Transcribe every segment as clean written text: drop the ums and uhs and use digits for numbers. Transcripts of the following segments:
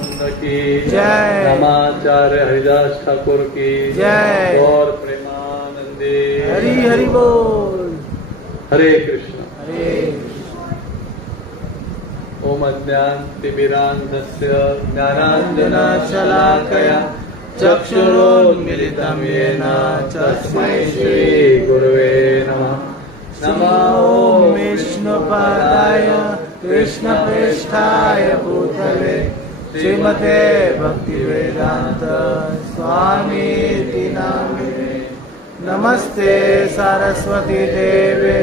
कुंद की जय। रामाचार्य हरिदास ठाकुर की जय। गौर प्रेमानंदे हरि हरि बोल। हरे कृष्ण। हरे ओम अज्ञानतिमिरान्धस्य ज्ञानाञ्जनशलाकया चक्षुरोन्मिलितं येन तस्मै श्रीगुरवे नमः। नमो विष्णुपादाय कृष्णप्रेष्ठाय भूतले श्रीमते भक्तिवेदांत स्वामीति नामिने। नमस्ते सरस्वती देवे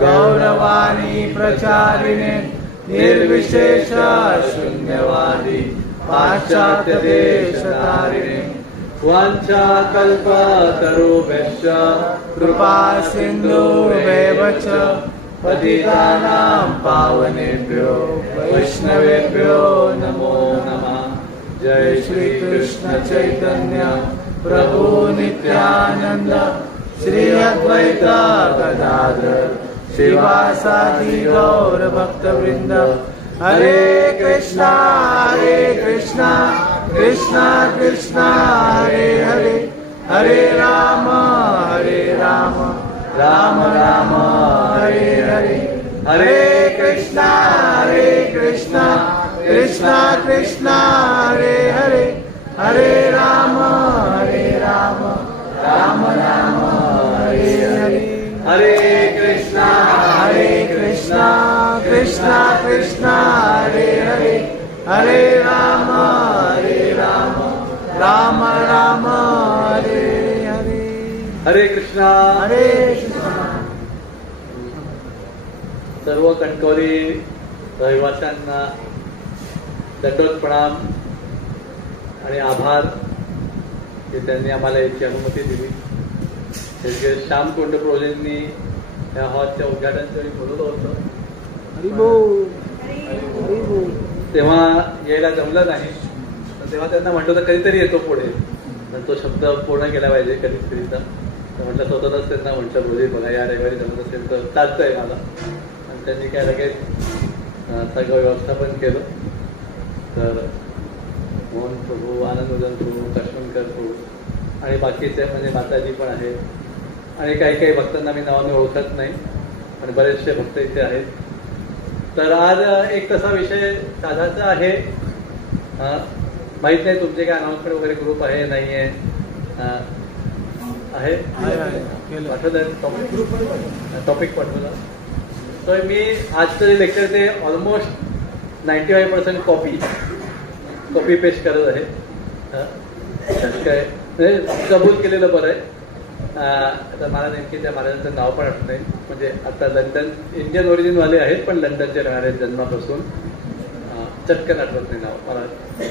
गौरवाणी प्रचारिणे निर्विशेष शून्यवादी पाश्चात्य देशतारिणे। वाञ्छाकल्पतरुभ्यश्च कृपा सिन्धुभ्येव च पतितानां पावनेभ्यो वैष्णवेभ्यो नमो नमः। जय श्री कृष्ण चैतन्य प्रभु नित्यानंद श्री अद्वैत गदाधर श्रीवासादि गौर भक्तवृंद। हरे कृष्णा कृष्णा कृष्णा हरे हरे, हरे राम राम राम हरे हरे। हरे कृष्णा कृष्णा कृष्णा हरे हरे, हरे राम राम राम हरे हरे। हरे कृष्णा कृष्णा कृष्णा हरे हरे, हरे राम राम राम हरे हरे। हरे कृष्णा। सर्व कणकवली रहिवाशांना दंडवत प्रणाम आणि आभार की त्यांनी आम्हाला याची अनुमती दिली। श्याम कोंडप्रोजेंनी या हॉलच्या उद्घाटनच्या वेळी बोलवलं होतं, तेव्हा यायला जमलं नाही, पण तेव्हा त्यांना म्हटलं होतं कधीतरी येतो पुढे, पण तो शब्द पूर्ण केला पाहिजे कधीतरीचा। तर म्हटलं स्वतःच त्यांना म्हटलं बोली बघा या रविवारी जमत असेल तर चालतंय मला। आणि त्यांनी काय लगेच सगळं व्यवस्थापन केलं। तर मोहन प्रभू, आनंदवदन प्रभू, काश्मीरकर प्रभू आणि बाकीचे म्हणजे माताजी पण आहेत आणि काही भक्तांना मी नावाने ओळखत नाही आणि बरेचसे भक्त इथे आहेत। तर आज एक तसा विषय साधायचा आहे, माहित नाही तुमचे काय अनाउन्समेंट वगैरे ग्रुप आहे नाही आहे, पाठवलं टॉपिक पाठवला। तर मी आजचं जे लेक्चर ते ऑलमोस्ट 95% कॉपी पेस्ट करत आहे। काय कबूल केलेलं बरं आहे। आता मला नेमकी त्या महाराजांचं नाव पण आठवत नाही, म्हणजे आता लंडन इंडियन ओरिजिनवाले आहेत पण लंडनचे राहणारे जन्मापासून, चटकन आठवत नाही नाव मला।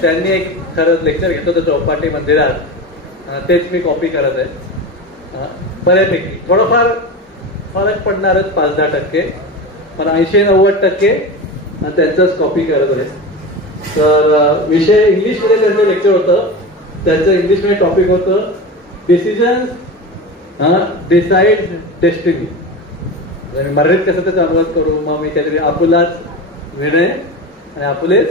त्यांनी एक खरंच लेक्चर घेतलं होतं चौपाटी मंदिरात, तेच मी कॉपी करत आहे। बऱ्यापैकी थोडंफार फरक पडणारच 5-10%, पण 80-90% त्यांचंच कॉपी करत आहे। तर विषय इंग्लिशमध्ये त्यांचं लेक्चर होतं, त्यांचं इंग्लिशमध्ये टॉपिक होतं डिसिजन्स डिसाइड डेस्टिनी। मराठीत कसं त्याचा अनुवाद करू, मग मी काहीतरी आपुलाच निर्णय आणि आपले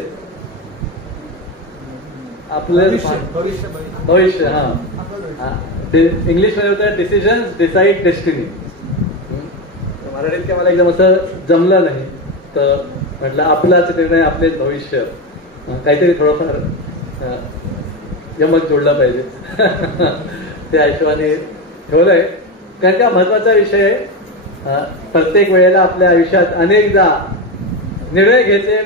भविष्य। इंग्लिश मध्ये होतं डिसिजन्स डिसाइड डेस्टिनी। मराठीत काय मला एकदम असं जमलं नाही, तर म्हटलं आपलाच निर्णय आपलेच भविष्य, काहीतरी थोडंफार यमक जोडला पाहिजे त्या हिशोबाने ठेवलंय। कारण का महत्वाचा विषय आहे, प्रत्येक वेळेला आपल्या आयुष्यात अनेकदा निर्णय घ्यायचे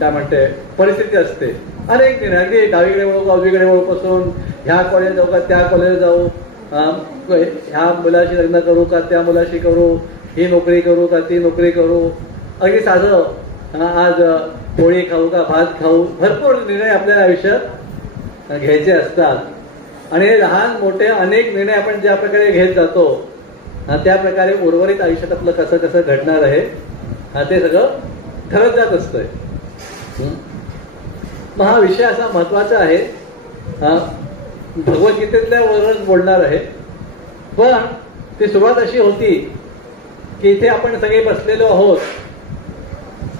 काय म्हणते परिस्थिती असते, अनेक निर्णय, अगदी डावीकडे वळू का उजवीकडे वळू पासून, ह्या कॉलेज जाऊ का त्या कॉलेज जाऊ, ह्या मुलाशी लग्न करू का त्या मुलाशी करू, ही नोकरी करू का ती नोकरी करू, अगदी साधं आज पोळी खाऊ का भात खाऊ, भरपूर निर्णय आपल्या आयुष्यात घ्यायचे असतात। आणि लहान मोठे अनेक निर्णय आपण ज्या प्रकारे घेत जातो त्या प्रकारे उर्वरित आयुष्यात आपलं कसं कसं घडणार आहे ते सगळं ठरत जात असतंय। मग हा विषय असा महत्वाचा आहे, भगवद्गीतेतल्या वरच बोलणार आहे, पण ती सुरुवात अशी होती की इथे आपण सगळे बसलेलो आहोत,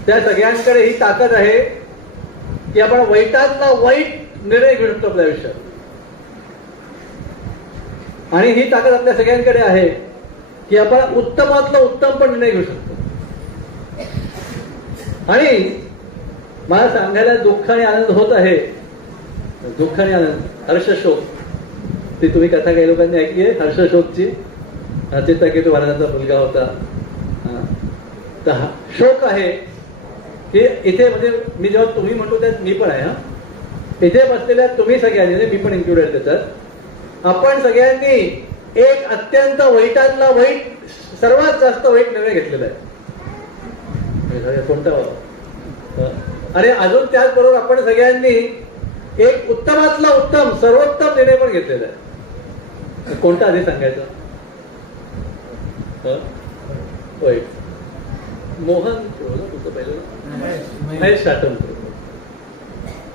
त्या सगळ्यांकडे ही ताकद आहे की आपण वाईटातला वाईट निर्णय घेऊ शकतो आपल्या आयुष्यात. आणि ही ताकद आपल्या सगळ्यांकडे आहे की आपण उत्तमातला उत्तम पण निर्णय घेऊ शकतो. आणि मला सांगायला दुःख आणि आनंद होत आहे. दुःख आणि आनंद, हर्षशोक, ती तुम्ही कथा काही लोकांनी ऐकली आहे हर्षशोकची. चित्तकेतू महाराजांचा मुलगा होता. तर शोक आहे की इथे, म्हणजे मी जेव्हा तुम्ही म्हणतो त्यात मी पण आहे. इथे बसलेल्या तुम्ही सगळ्यांनी, मी पण इन्क्लुडेड त्याच्यात, आपण सगळ्यांनी एक अत्यंत वाईटातला वाईट, सर्वात जास्त वाईट निर्णय घेतलेला आहे. कोणता? अरे अजून त्याचबरोबर आपण सगळ्यांनी एक उत्तमातला उत्तम, सर्वोत्तम निर्णय पण घेतलेला आहे. कोणता आधी सांगायचा? वाईट. मोहन तुझं पहिलं महेश साटमपूर.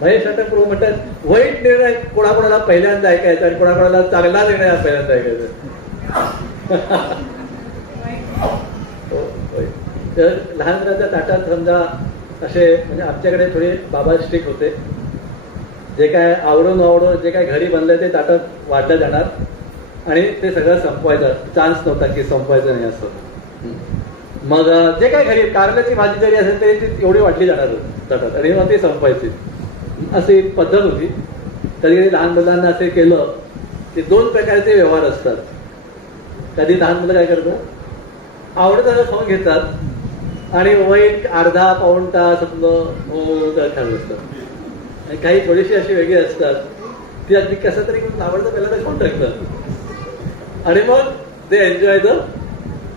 महेश साटमपूर म्हणतात वाईट निर्णय कोणाकोणाला पहिल्यांदा ऐकायचा आणि कोणाकोणाला चांगला निर्णय पहिल्यांदा ऐकायचा. तर लहान मुलाच्या ताटात समजा असे, म्हणजे आमच्याकडे थोडे बाबा स्ट्रिक्ट होते. जे काय आवडून जे काय घरी बनलंय ते ताटात वाढलं जाणार आणि ते सगळं संपवायचं. चान्स नव्हता की संपवायचं नाही असं. मग जे काय घरी कारल्याची भाजी जरी असेल तरी ती एवढी वाटली जाणार ताटात आणि मग ती संपवायची. अशी पद्धत होती. कधी कधी लहान मुलांना असे केलं की दोन प्रकारचे व्यवहार असतात. कधी लहान मुलं काय करतात, आवडतं खाऊन घेतात आणि वाईट अर्धा पाऊण तास आपलं खात असतात. आणि काही थोडीशी अशी वेगळी असतात, ती अगदी कसं तरी आवडतं पहिला तर खाऊन टाकतात आणि मग they enjoy the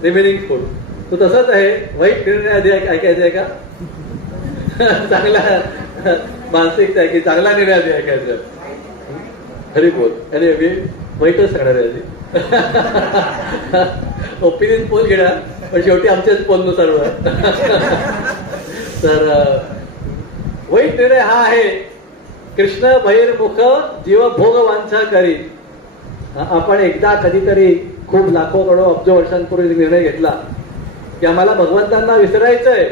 remaining food. तो तसाच आहे. वाईट निर्णय आधी ऐकायचा आहे का चांगला मानसिकता आहे की चांगला निर्णय आधी ऐकायचा? खरी बोल. आणि मी वाईटच सांगणार आहे आधी. ओपिनियन पोल घेणार पण शेवटी आमच्याच पोलनुसार होणार. तर वाईट निर्णय हा आहे कृष्ण बहिर्मुख जीव भोग वांछा करी. आपण एकदा कधीतरी खूप लाखो करोडो अब्ज वर्षांपूर्वी निर्णय घेतला की आम्हाला भगवंतांना विसरायचंय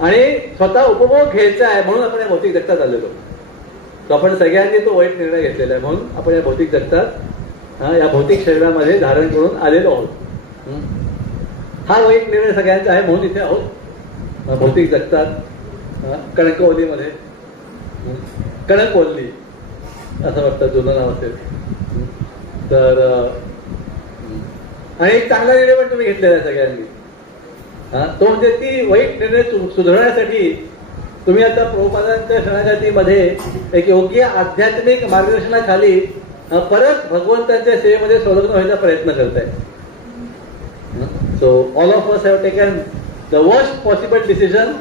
आणि स्वतः उपभोग घ्यायचा आहे, म्हणून आपण या भौतिक जगतात आलेलो. तो आपण सगळ्यांनी तो वाईट निर्णय घेतलेला आहे, म्हणून आपण या भौतिक जगतात, या भौतिक शरीरामध्ये धारण करून आलेलो आहोत. हा वाईट निर्णय सगळ्यांचा आहे, म्हणून इथे आहोत भौतिक जगतात. कणकवलीमध्ये कणकवल्ली असं वाटतं जुनं नाव असेल तर. आणि एक चांगला निर्णय पण तुम्ही घेतलेला आहे सगळ्यांनी. तो म्हणजे ती वाईट निर्णय सुधारण्यासाठी तुम्ही आता प्रभुपादांच्या शरणागतीमध्ये एक योग्य आध्यात्मिक मार्गदर्शनाखाली परत भगवंतांच्या सेवेमध्ये संलग्न व्हायचा प्रयत्न करताय. So all of us have taken the worst possible decision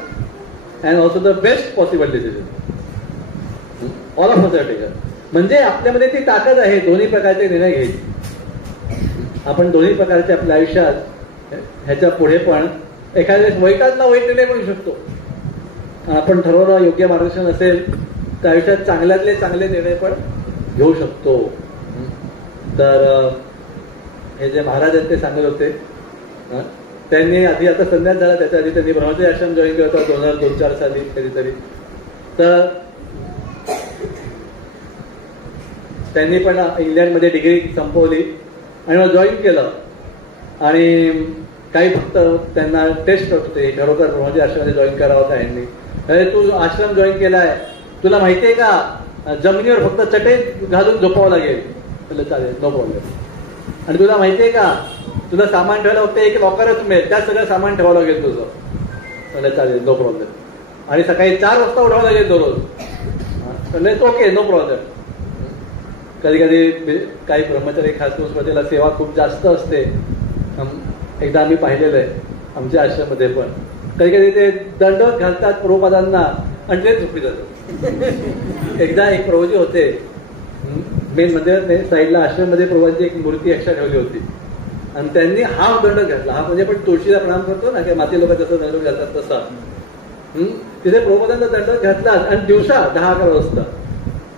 and also the best possible decision. All of us have taken. म्हणजे आपल्यामध्ये ती ताकद आहे दोन्ही प्रकारचे निर्णय घ्यायची. आपण दोन्ही प्रकारचे आपल्या आयुष्यात ह्याच्या पुढे पण एखाद्या वाईटातला वाईट निर्णय पण घेऊ शकतो. आपण ठरवलं योग्य मार्गदर्शन असेल तर आयुष्यात चांगल्यातले चांगले निर्णय पण घेऊ शकतो. तर हे जे महाराज आहेत ते सांगत होते, त्यांनी आधी आता संन्यास झाला त्याच्या आधी त्यांनी ब्रह्मचारी आश्रम जॉईन केला होता 2002-04 साली कधीतरी. तर त्यांनी पण इंग्लंडमध्ये डिग्री संपवली आणि मग जॉईन केलं. आणि काही फक्त त्यांना टेस्ट होत होते खरोखर ब्रह्मचारी आश्रमामध्ये जॉईन करावं का यांनी. अरे तू आश्रम जॉईन केलाय, तुला माहितीये का जमिनीवर फक्त चटई घालून झोपावं लागेल. तुला चालेल, नो प्रॉब्लेम. आणि तुला माहितीये का तुला सामान ठेवायला फक्त एक लॉकरच मिळेल, त्यात सगळं सामान ठेवावं लागेल तुझं. मला चालेल, नो प्रॉब्लेम. आणि सकाळी 4 वाजता उठावं लागेल दररोज. म्हणजे ओके, नो प्रॉब्लेम. कधी कधी काही ब्रह्मचारी खास करून सेवा खूप जास्त असते. एकदा आम्ही पाहिलेलं आहे आमच्या आश्रममध्ये पण. कधी कधी ते दंडवत घालतात प्रभुपादांना आणि ते झोपी जातात. एकदा एक प्रभूजी होते मेन मंदिरात साईडला आश्रममध्ये प्रभूंची एक मूर्ती एक्स्ट्रा ठेवली होती आणि त्यांनी हाफ दंड घातला. हा म्हणजे पण तुळशीला प्रणाम करतो ना की माती लोक जसं दंड घालतात तसा. तिथे प्रभुपादांचा दंड घातला आणि दिवसा 10-11 वाजता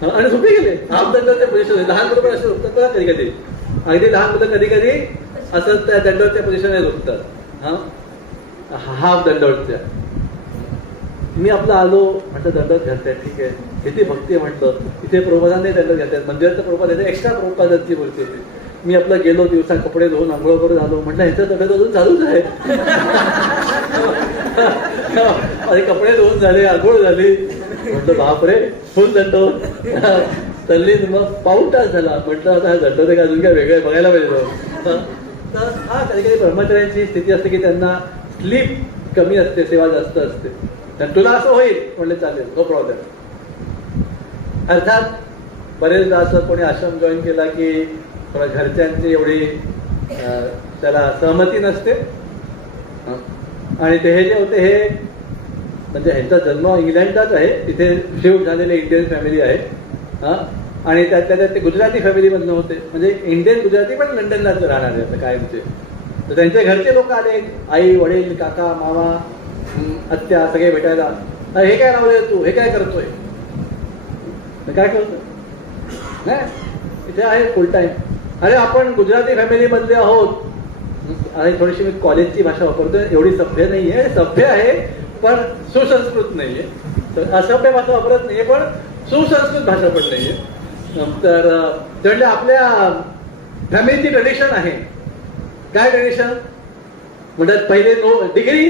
आणि झोपी गेले. हाफ दंडाचे पोझिशन. लहान मुलं पण असे झोपतात बघा कधी कधी. अगदी लहान मुलं कधी कधी असं त्या दंडवतच्या पोझिशनने झोपतात. हाफ दंडवतच्या. मी आपलं आलो म्हटलं दंडक घालताय, ठीक आहे, किती भक्ती आहे म्हटलं, इथे प्रभुपादांनी दंडक घालतायत, मंदिरात प्रभुपाद येते, एक्स्ट्रा प्रभुपादांची मूर्ती होती. मी आपलं गेलो, दिवसा कपडे धुवून आंघोळ करून आलो, म्हटलं ह्याचं दंडक अजून चालूच आहे. आणि कपडे धुवून झाले, आंघोळ झाली, म्हटलं बापरे फुल दंड चालली. मग पाऊण तास झाला, म्हटलं आता हा दंड ते अजून काय वेगळं बघायला पाहिजे. तर हा कधी कधी ब्रह्मचार्यांची स्थिती असते की त्यांना स्लीप कमी असते, सेवा जास्त असते. तर तुला असं होईल म्हटलं चालेल, नो प्रॉब्लेम. अर्थात बरेचदा असं कोणी आश्रम जॉईन केला की थोडा घरच्यांची एवढी त्याला सहमती नसते. आणि ते हे जे होते हे म्हणजे ह्यांचा जन्म इंग्लंडचाच आहे, तिथे शिफ्ट झालेले इंडियन फॅमिली आहे. आणि त्यातल्या त्यात ते गुजराती फॅमिलीमधनं होते, म्हणजे इंडियन गुजराती पण लंडनलाच राहणार आहे आता कायमचे. तर त्यांचे घरचे लोक आले, आई वडील काका मामा आत्या सगळे भेटायला. हे काय लावले तू, हे काय करतोय, काय करतोय, नाही इथे आहे फुल टाइम. अरे आपण गुजराती फॅमिली मधले आहोत. अरे थोडीशी मी कॉलेजची भाषा वापरतोय, एवढी सभ्य नाहीये, सभ्य आहे पण सुसंस्कृत नाहीये. तर असभ्य भाषा वापरत नाहीये पण सुसंस्कृत भाषा पण नाहीये. तर म्हणजे आपल्या फॅमिलीची ट्रेडिशन आहे. काय ट्रेडिशन म्हणतात, पहिले डिग्री,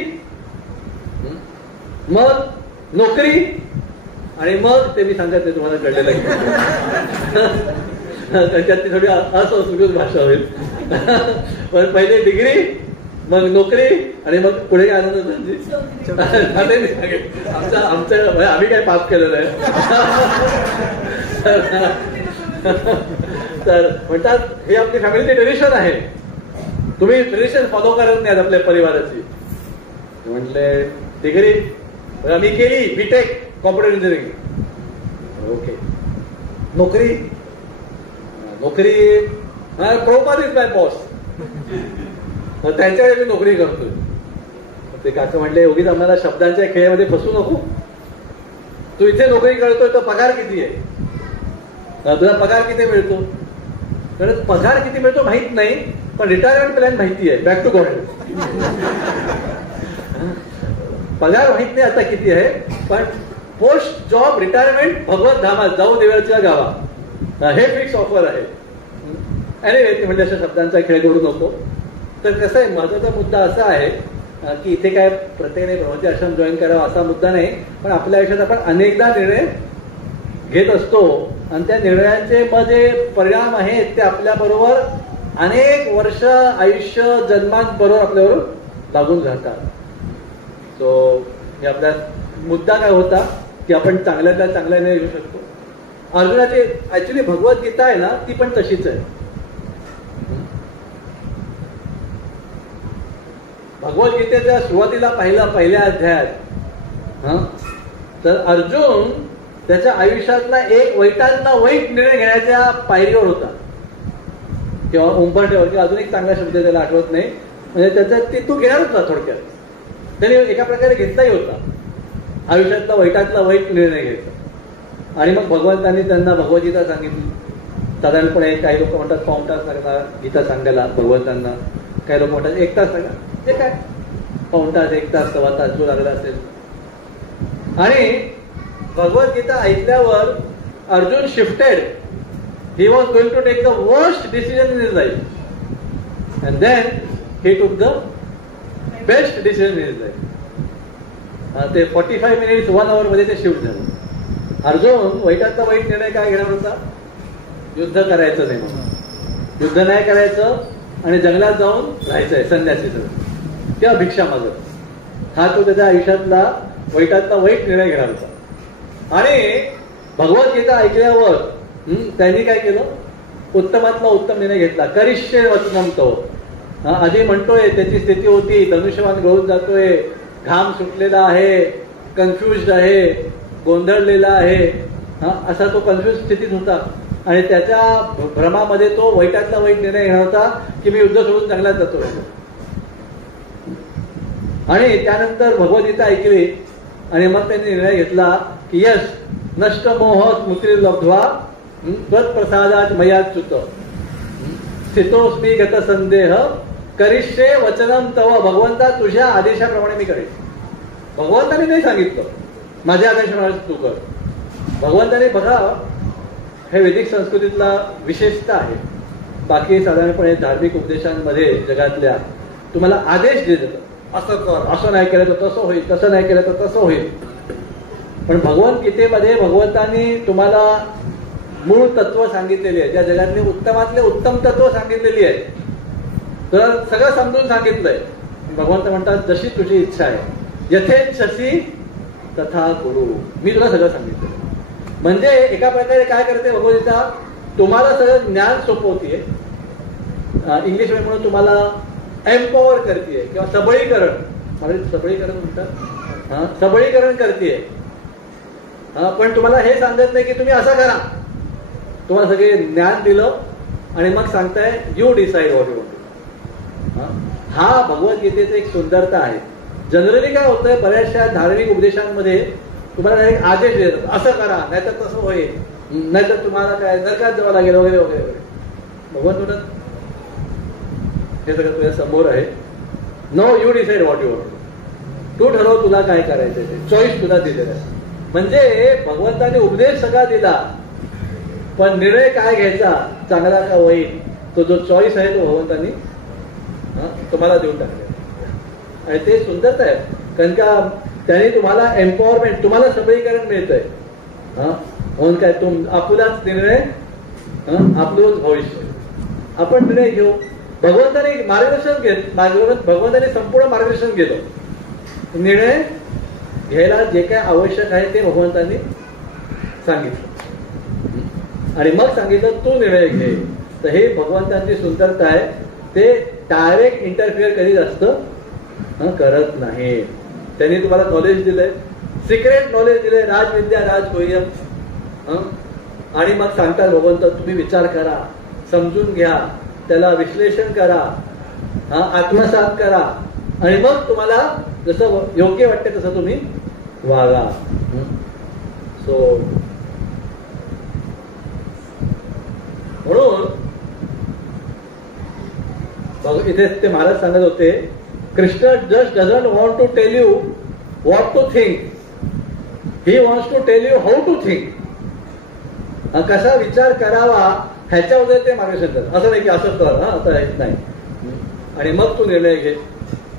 मग नोकरी, आणि मग ते मी सांगत नाही तुम्हाला कळलेलं आहे. त्याच्यात ती थोडी असंस्कृत भाषा होईल. पण पहिले डिग्री, मग नोकरी, आणि मग पुढे काय आनंद आमचं आम्ही काय पाप केलेलं आहे. तर म्हणतात हे आपली फॅमिलीची ट्रेडिशन आहे, तुम्ही ट्रेडिशन फॉलो करत नाहीत आपल्या परिवाराची. म्हटले डिग्री मी केली, बीटेक कॉम्प्युटर इंजिनिअरिंग, ओके. नोकरी, नोकरी प्रभुपाद इज माय बॉस, त्यांच्याकडे मी नोकरी करतोय. ते काका म्हटले उगीच आम्हाला शब्दांच्या खेळामध्ये फसू नको, तू इथे नोकरी करतोय तर पगार किती आहे, तुझा पगार किती मिळतो. कारण पगार किती मिळतो माहित नाही, पण रिटायरमेंट प्लॅन माहिती आहे, बॅक टू गॉड. पगार माहित नाही आता किती आहे, पण पोस्ट जॉब रिटायरमेंट भगवत धामात जाऊ देवाच्या गावा हे फिक्स ऑफर आहे. एनिवे ते म्हणजे अशा शब्दांचा खेळ करू नको. तर कसं आहे, महत्वाचा मुद्दा असा आहे की इथे काय प्रत्येकाने ब्रह्मचर्य आश्रम जॉईन करावा असा मुद्दा नाही, पण आपल्या आयुष्यात आपण अनेकदा निर्णय घेत असतो आणि त्या निर्णयांचे मग जे परिणाम आहेत ते आपल्या बरोबर अनेक वर्ष आयुष्य जन्मांबरोबर आपल्यावर लागून राहतात. सो हे आपला मुद्दा काय होता की आपण चांगल्यातल्या चांगल्या निर्णय घेऊ शकतो. अर्जुनाची ऍक्च्युली भगवद्गीता आहे ना ती पण तशीच आहे. भगवद्गीतेच्या सुरुवातीला पहिल्या अध्यायात तर अर्जुन त्याच्या आयुष्यातला एक वाईटातला वाईट निर्णय घेण्याच्या पायरीवर होता, किंवा उंबरठ्यावर, किंवा अजून एक चांगला शब्द त्याला आठवत नाही, म्हणजे त्याचा ते तो घेणार होता. थोडक्यात त्याने एका प्रकारे घेतलाही होता, आयुष्यातला वाईटातला वाईट निर्णय घ्यायचा. आणि मग भगवंतांनी त्यांना भगवद्गीता सांगितली. साधारणपणे काही लोक म्हणतात पाऊण तास लागला गीता सांगायला भगवंतांना, काही लोक म्हणतात 1 तास लागला, ते काय पाऊण तास 1 तास 1.25 तास जो लागला असेल. आणि भगवद्गीता ऐकल्यावर Arjun shifted. He was going to take the worst decision in his life and then he took the best decision in his life. ते 45 मिनिट्स 1 hour मध्ये ते शिफ्ट झालं. अर्जुन वाईटातला वाईट निर्णय काय घेणार होता, युद्ध करायचं नाही, युद्ध नाही करायचं आणि जंगलात जाऊन राहायचंय संन्यासीचं किंवा भिक्षा मागत. हा तो त्याच्या आयुष्यातला वाईटातला वाईट निर्णय घेणार होता. आणि भगवद्गीता ऐकल्यावर त्यांनी काय केलं, उत्तमातला उत्तम निर्णय घेतला. करिष्ये वचनम तव. आधी म्हणतोय त्याची स्थिती होती धनुष्यवान गळून जातोय, घाम सुटलेला आहे, कन्फ्युज आहे, गोंधळलेला आहे, असा तो कन्फ्युज स्थितीत होता. आणि त्याच्या भ्रमामध्ये तो वाईटातला वाईट निर्णय घेणार होता की मी युद्ध सोडून जंगलात जातो. आणि त्यानंतर भगवद्गीता ऐकली आणि मग त्यांनी निर्णय घेतला की यश नष्ट मोह स्मृती लब्ध्वा त्वत्प्रसादात मयाच्युत स्थितोस्मी गत संदेह करिष्ये वचनम तव. भगवंता तुझ्या आदेशाप्रमाणे मी करेन. भगवंताने नाही सांगितलं, माझ्या आदेशाप्रमाणे तू कर. भगवंताने बघा, हे वैदिक संस्कृतीतला विशेषता आहे. बाकी साधारणपणे धार्मिक उपदेशांमध्ये जगातल्या तुम्हाला आदेश दिले जातात, असं कर, असं नाही केलं तर तसं होईल, तसं नाही केलं तर तसं होईल. पण भगवद्गीतेमध्ये भगवंतांनी तुम्हाला मूळ तत्व सांगितलेली आहे, त्या जगातली उत्तमातले उत्तम तत्व सांगितलेली आहे. तुला सगळं समजून सांगितलंय. भगवंत म्हणतात, जशी तुझी इच्छा आहे, यथेच्छसी तथा कुरु. मी तुला सगळं सांगितलं. म्हणजे एका प्रकारे काय करते भगवद्गीता, तुम्हाला सगळं ज्ञान सोपवतीये. इंग्लिशमध्ये म्हणून तुम्हाला एम्पॉवर करते किंवा सबळीकरण, सबळीकरण म्हणतात, सबळीकरण करते. पण तुम्हाला हे सांगत नाही की तुम्ही असं करा. तुम्हाला सगळे ज्ञान दिलं आणि मग सांगताय you decide what you want. हा भगवद्गीतेचा एक सुंदरता आहे. जनरली काय होतंय, बऱ्याचशा धार्मिक उपदेशांमध्ये तुम्हाला डायरेक्ट आदेश देतात, असं करा नाहीतर तसं होईल, नाहीतर तुम्हाला काय नरकात जावं लागेल वगैरे वगैरे वगैरे. भगवंत म्हणतात हे सगळं तुझ्या समोर आहे. No, you decide what you want. तू ठरव तुला काय करायचं ते. चॉईस तुला दिलेला आहे. म्हणजे भगवंताने उपदेश सगळा दिला, पण निर्णय काय घ्यायचा, चांगला का वाईट, तो जो चॉईस आहे तो भगवंतानी तुम्हाला देऊन टाकले. आणि ते सुंदरता आहे, कारण का त्याने तुम्हाला एम्पॉवरमेंट, तुम्हाला सबळीकरण मिळतंय. म्हणून काय, आपलाच निर्णय आपलंच भविष्य. आपण निर्णय घेऊ. भगवंताने मार्गदर्शन भगवंताने संपूर्ण मार्गदर्शन केलं. निर्णय घ्यायला जे काय आवश्यक आहे ते भगवंतांनी सांगितलं आणि मग सांगितलं तू निर्णय घे. तर हे भगवंतांची सुंदरता आहे. ते डायरेक्ट इंटरफिअर कधीच असतं करत नाही. त्यांनी तुम्हाला नॉलेज दिलंय, सिक्रेट नॉलेज दिलंय, राजविद्या राजगुह्यम. आणि मग सांगतात भगवंत, तुम्ही विचार करा, समजून घ्या, त्याला विश्लेषण करा, आत्मसात करा आणि मग तुम्हाला जसं योग्य वाटते तसं तुम्ही वागा. सो म्हणून इथे ते महाराज सांगत होते, Krishna just doesn't want to tell you what to think, he wants to tell you how to think. कसा विचार करावा ह्याच्यावर ते मार्गदर्शन करतात. असं नाही की असं कर, आता नाही, आणि मग तू निर्णय घे.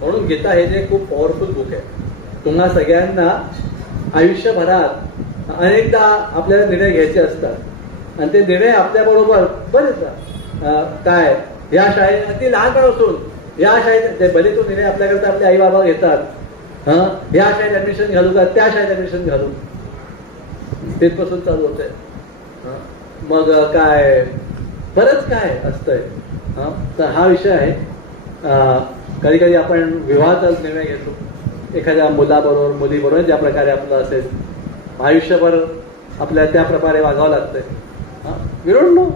म्हणून गीता हे जे खूप पॉवरफुल बुक आहे. तुम्हा सगळ्यांना आयुष्यभरात अनेकदा आपल्याला निर्णय घ्यायचे असतात आणि ते निर्णय आपल्याबरोबर बरेच काय, या शाळेत अगदी लहानपणापासून या शाळेत ते भले तो निर्णय आपल्याकरता आपले आई बाबा घेतात, या शाळेत ऍडमिशन घालू का, त्या शाळेत ऍडमिशन घालू, तिथपासून चालू होत आहे. मग काय बरंच काय असतंय. तर हा विषय आहे. कधी कधी आपण विवाहाचा निर्णय घेतो एखाद्या मुलाबरोबर, मुलीबरोबर, ज्या प्रकारे आपलं असेल, आयुष्यभर आपल्याला त्या प्रकारे वागावं लागतंय. We don't know.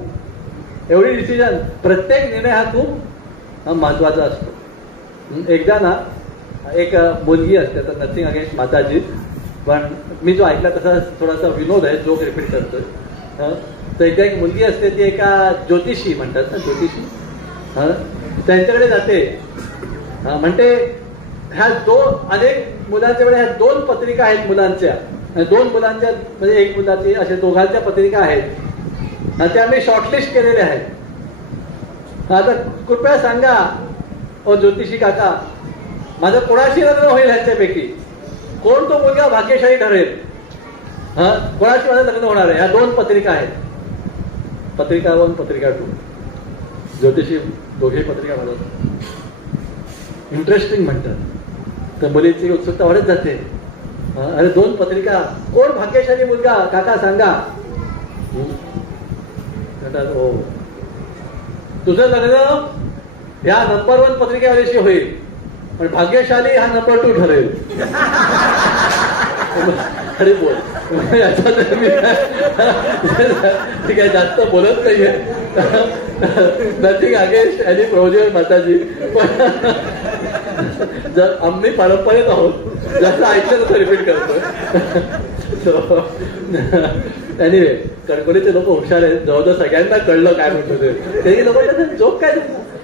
एवढी डिसिजन, प्रत्येक निर्णय हा खूप महत्वाचा असतो. एकदा ना एक मुलगी असते, तर नथिंग अगेन्स्ट माताजी, पण मी जो ऐकला तसा थोडासा विनोद आहे, जोक रिपीट करतोय. तर एकदा एक मुलगी असते, ती एका ज्योतिषी म्हणतात ना, ज्योतिषी, त्यांच्याकडे जाते. म्हणते ह्या अनेक मुलांच्या ह्या 2 पत्रिका आहेत मुलांच्या, 2 मुलांच्या म्हणजे एक मुलाची, अशा दोघांच्या पत्रिका आहेत, त्या मी शॉर्टलिस्ट केलेल्या आहेत. आता कृपया सांगा ओ ज्योतिषी काका, माझं कोणाशी लग्न होईल ह्यांच्यापैकी, कोण तो मुलगा भाग्यशाली ठरेल, कोणाशी माझं लग्न होणार आहे. ह्या 2 पत्रिका आहेत, पत्रिका 1 पत्रिका 2. ज्योतिषी दोघे पत्रिका बनवतात. इंटरेस्टिंग म्हणतात. तर मुलीची उत्सुकता वाढत जाते. अरे 2 पत्रिका, कोण भाग्यशाली मुलगा काका सांगा. हो, तुझं लग्न ह्या नंबर 1 पत्रिकेवाल्याशी होईल, पण भाग्यशाली हा नंबर 2 ठरेल. अरे बोल, याचा तर मी काय जास्त बोलत नाहीये, नथिंग अगेन्स्ट एनी प्रोजेक्ट माताजी, पण जर आम्ही पारंपरिक आहोत, जसं ऐकलं तसं रिपीट करतोय. एनिवे, कणकोलीचे लोक हुशार आहेत, जवळजवळ सगळ्यांना कळलं काय म्हणतो ते लोक जोक काय,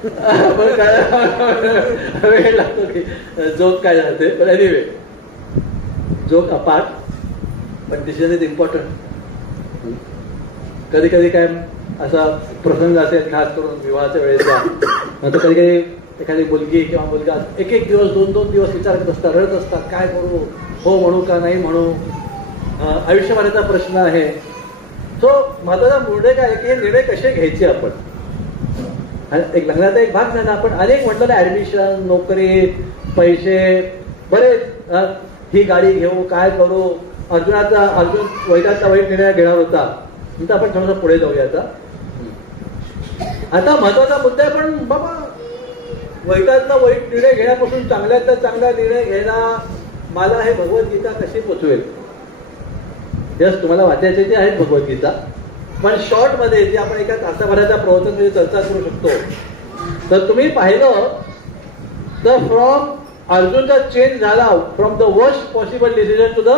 पण वेळ लागतो की जोक काय झालं ते. पण एनिवे, जोक अपार्ट, पण डिसिजन इज इम्पॉर्टंट. कधी कधी काय असा प्रसंग असेल खास करून विवाहाच्या वेळेचा, नंतर कधी कधी एखादी मुलगी किंवा मुलगा एक एक दिवस 2-2 दिवस विचार करत असतात, रडत असतात, काय करू, हो म्हणू का नाही म्हणू, आयुष्यभराचा प्रश्न आहे. तो महत्वाचा निर्णय काय की हे निर्णय कसे घ्यायचे आपण. एक लग्नाचा एक भाग झाला, आपण अनेक म्हटलं ना, ऍडमिशन, नोकरी, पैसे, बरेच, ही गाडी घेऊ, काय करू. अर्जुन वाईटाचा वाईट निर्णय घेणार होता, नंतर आपण थोडंसं पुढे जाऊया. आता महत्वाचा मुद्दा आहे, पण बाबा वाईटातला वाईट निर्णय घेण्यापासून चांगल्यातला चांगला निर्णय घ्यायला मला हे भगवद्गीता कशी पोचवेल. यस, तुम्हाला वाचायचे ते आहेत भगवद्गीता, पण शॉर्ट मध्ये जे आपण एका तासाभराच्या प्रवचनामध्ये चर्चा करू शकतो. तर तुम्ही पाहिलं तर फ्रॉम अर्जुनचा चेंज झाला from the worst possible decision to the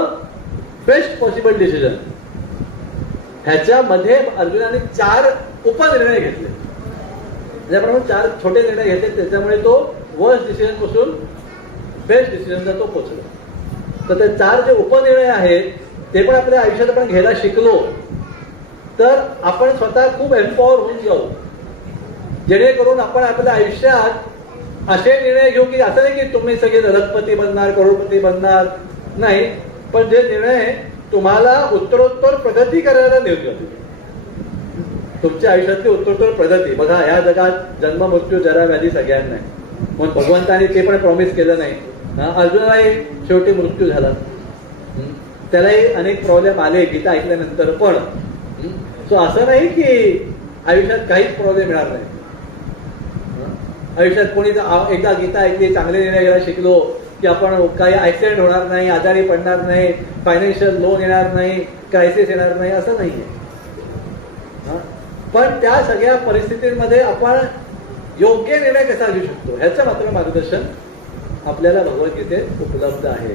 best possible decision. ह्याच्यामध्ये अर्जुनाने 4 उपनिर्णय घेतले. ज्याप्रमाणे 4 छोटे निर्णय घेतले, त्याच्यामुळे तो वर्स्ट डिसिजन पासून बेस्ट डिसिजनचा तो पोचला. तर ते 4 जे उपनिर्णय आहेत ते पण आपल्या आयुष्यात आपण घ्यायला शिकलो तर आपण स्वतः खूप एम्पॉवर होऊन जाऊ, जेणेकरून आपण आपल्या आयुष्यात असे निर्णय घेऊ की असं नाही की तुम्ही सगळे रथपती बनणार, करोडपती बनणार, नाही, पण जे निर्णय तुम्हाला उत्तरोत्तर प्रगती करायला देऊ शकतो. तुमच्या आयुष्यातली उत्तरोत्तर प्रगती. बघा, या जगात जन्म, मृत्यू, जरा, व्याधी सगळ्यांना आहे. मग भगवंताने ते पण प्रॉमिस केलं नाही. अर्जुनालाही शेवटी मृत्यू झाला, त्यालाही अनेक प्रॉब्लेम आले गीता ऐकल्यानंतर. पण सो असं नाही की आयुष्यात काहीच प्रॉब्लेम येणार नाही. आयुष्यात कोणी एकदा गीता ऐकली, चांगले निर्णय घ्यायला शिकलो की आपण काही ऍक्सिडेंट होणार नाही, आजारी पडणार नाही, फायनान्शियल लोन येणार नाही, क्रायसिस येणार नाही, असं नाहीये. पण त्या सगळ्या परिस्थितींमध्ये आपण योग्य निर्णय कसा घेऊ शकतो ह्याचं मात्र मार्गदर्शन आपल्याला भगवद्गीतेत उपलब्ध आहे.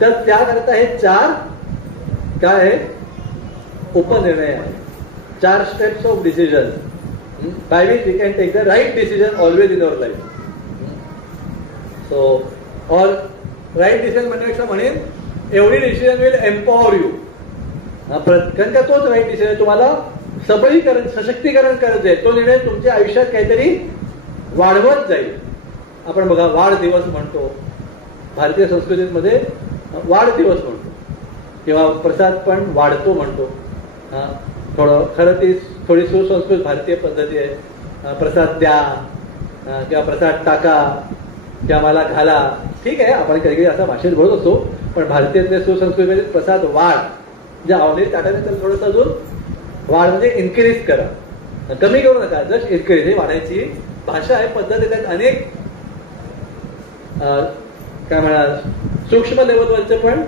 तर त्याकरता हे 4 काय आहे उपनिर्णय आहे, 4 steps of decision by which we can take the right decision always in our life. So all right decision म्हणण्यापेक्षा म्हणेन every decision will empower you. कारण का तोच राईट डिसिजन तुम्हाला सबलीकरण, सशक्तीकरण करायचं आहे. तो निर्णय तुमच्या आयुष्यात काहीतरी वाढवत जाईल. आपण बघा, वाढदिवस म्हणतो, भारतीय संस्कृतीमध्ये वाढदिवस म्हणतो किंवा प्रसाद पण वाढतो म्हणतो. थोडं खरं ती थोडी सुसंस्कृत भारतीय पद्धती आहे. प्रसाद द्या किंवा प्रसाद टाका किंवा मला घाला, ठीक आहे, आपण कधी कधी असा भाषेत बोलत असतो. पण भारतीयातल्या सुसंस्कृतीमध्ये प्रसाद वाढ, जे आवडीत टाकायचं तर थोडंसं अजून वाढ म्हणजे इन्क्रीज करा, कमी करू नका, जस्ट इन्क्रीज. ही वाढायची भाषा आहे, पद्धत आहे. त्यात अनेक काय म्हणा सूक्ष्म लेवलवरचे पण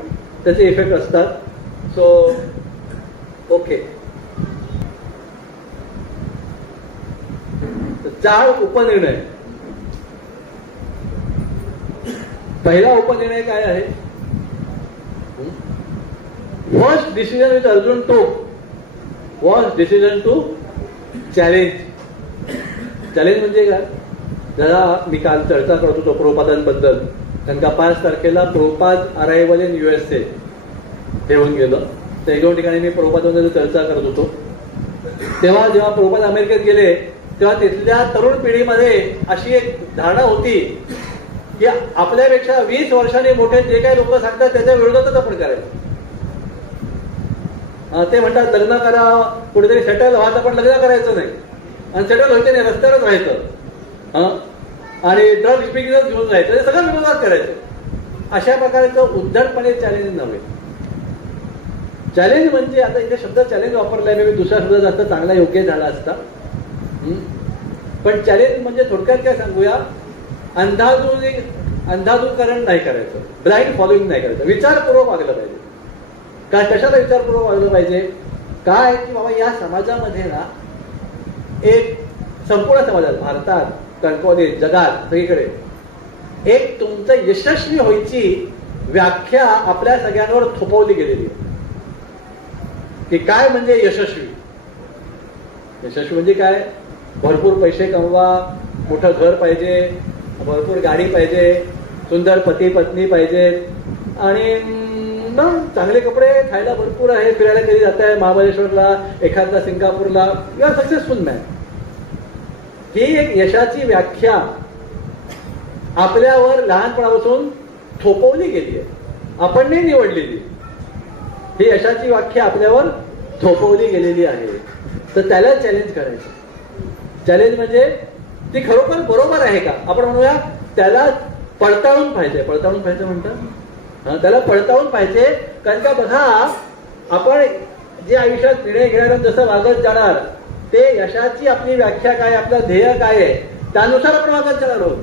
त्याचे इफेक्ट असतात. सो ओके, 4 उपनिर्णय. पहिला उपनिर्णय काय आहे, first decision which Arjun took was decision to challenge. Challenge म्हणजे काय, जरा मी काल चर्चा करत होतो प्रभुपादांबद्दल. कारण का 5 तारखेला प्रभुपाद अरायवल इन USA ठेवून गेलं. तर 1-2 ठिकाणी मी प्रभुपादांबद्दल चर्चा करत होतो. तेव्हा जेव्हा प्रभुपाद अमेरिकेत गेले तेव्हा तिथल्या तरुण पिढीमध्ये अशी एक धारणा होती की आपल्यापेक्षा 20 वर्षांनी मोठे जे काही लोक सांगतात त्याच्या विरोधातच आपण करायचं. ते म्हणतात लग्न करा, कुठेतरी सेटल व्हा, पण लग्न करायचं नाही, आणि सेटल व्हायचं नाही, रस्त्यावरच राहायचं, आणि ड्रग्ज बिगिनर्स घेऊन जायचं, हे सगळं विरोधात करायचं. अशा प्रकारचं उद्धटपणे चॅलेंज नव्हे. चॅलेंज म्हणजे, आता इथे शब्द चॅलेंज वापरलाय मी, दुसरा शब्द जास्त चांगला योग्य झाला असता. पण चॅलेंज म्हणजे थोडक्यात काय सांगूया, अंधाधुकरण नाही करायचं, ब्लाइंड फॉलोइंग नाही करायचं, विचारपूर्वक वागलं पाहिजे. काय, कशाला विचारपूर्वक वागलं पाहिजे, काय की बाबा या समाजामध्ये ना, एक संपूर्ण समाजात, भारतात, कणकवली, जगात, सगळीकडे एक तुमचं यशस्वी व्हायची व्याख्या आपल्या सगळ्यांवर थोपवली गेलेली आहे. की काय म्हणजे यशस्वी. यशस्वी म्हणजे काय, भरपूर पैसे कमवा, मोठं घर पाहिजे, भरपूर गाडी पाहिजे, सुंदर पती पत्नी पाहिजे, आणि एकदम चांगले कपडे, खायला भरपूर आहे, फिरायला कधी जात आहे महाबळेश्वरला, एखादा सिंगापूरला, यू आर सक्सेसफुल मॅन. ही एक यशाची व्याख्या आपल्यावर लहानपणापासून थोपवली गेली आहे, आपण नाही निवडलेली. ही यशाची व्याख्या आपल्यावर थोपवली गेलेली आहे. तर त्याला चॅलेंज करायचं. चॅलेंज म्हणजे ती खरोखर बरोबर आहे का, आपण म्हणूया त्याला पडताळून पाहिजे. पडताळून पाहिजे म्हणतात, त्याला पडताळून पाहिजे. कारण का बघा, आपण जे आयुष्यात निर्णय घेणार जसं वागत जाणार, ते यशाची आपली व्याख्या काय, आपलं ध्येय काय आहे, त्यानुसार आपण वागत जाणार आहोत.